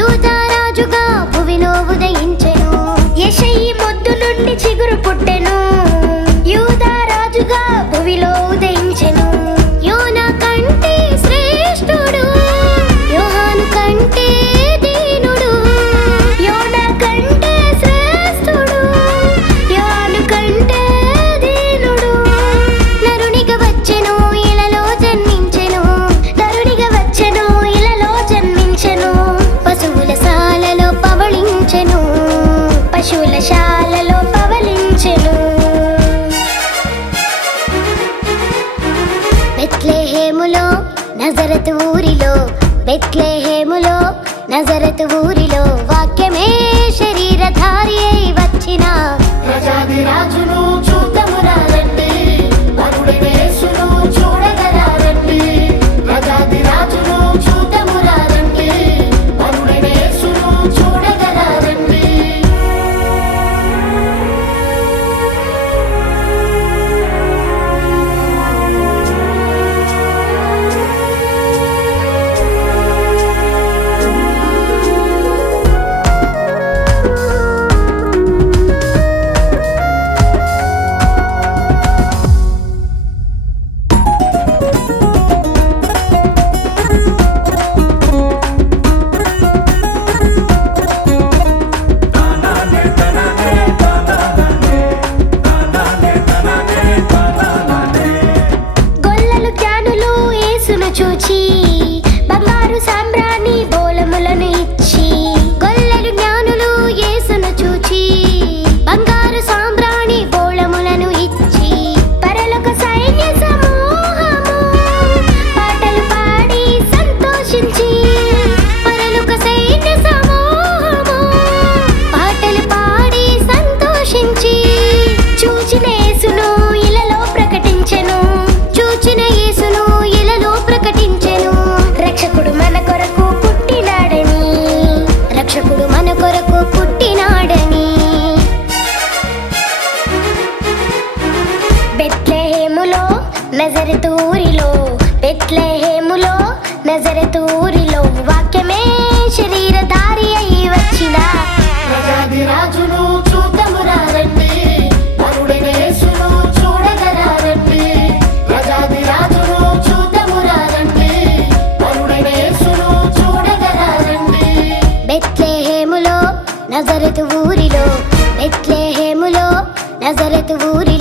యూదా రాజుగా భువిలో ఉదయించెను. యెషయి మొద్దు నుండి చిగురు పుట్టెను. యూదా రాజుగా భువిలో ఉదయించెను. యోనా కంటే శ్రేష్ఠుడు, యోహాను కంటే దీనుడు. యోనా కంటే శ్రేష్ఠుడు, యోహాను కంటే దీనుడు. నరునిగా వచ్చెను, ఇలలో జన్మించెను. నరునిగా వచ్చెను, ఇలలో జన్మించెను. పశువుల శాలలో పవళించెను, పశువుల శాలలో పవళించెను. బెత్లెహేములో నజరతు ఊరిలో, బెత్లెహేములో నజరతు ఊరిలో వాక్యమే శరీరధారి అయి వచ్చిన రాజాదిరాజును చూద్దామురా రండి, వరుడైన యేసును చూడగరా రండి. రాజాదిరాజును చూద్దామురా రండి, వరుడైన యేసును చూడగరా రండి. గొల్లలు జ్ఞానులు యేసును చూచి బంగారు సాంబ్రాణి బోలములను ఇచ్చి. గొల్లలు జ్ఞానులు యేసును చూచి బంగారు సాంబ్రాణి బోళములను ఇచ్చి. పరలోక సైన్య సమూహము పాటలు పాడి సంతోషించి. పరలోక సైన్య సమూహము పాటలు పాడి సంతోషించి. చూచిన యేసును ఇలలో ప్రకటించెను, చూచిన యేసును ఇలలో ప్రకటించెను. రక్షకుడు మన కొరకు పుట్టినాడని, రక్షకుడు మన కొరకు పుట్టినాడని. బెత్లెహేములో నజరతు ఊరిలో, బెత్లెహేములో నజరతు ఊరిలో వాక్యమే శరీరధారి అయి వచ్చిన రాజాదిరాజును చూద్దామురా రండి, వరుడైన యేసును చూడగరా రండి. రాజాదిరాజును చూద్దామురా రండి, వరుడైన యేసును చూడగరా రండి. బెత్లెహేములో నజరతు ఊరిలో, బెత్లెహేములో నజరతు ఊరిలో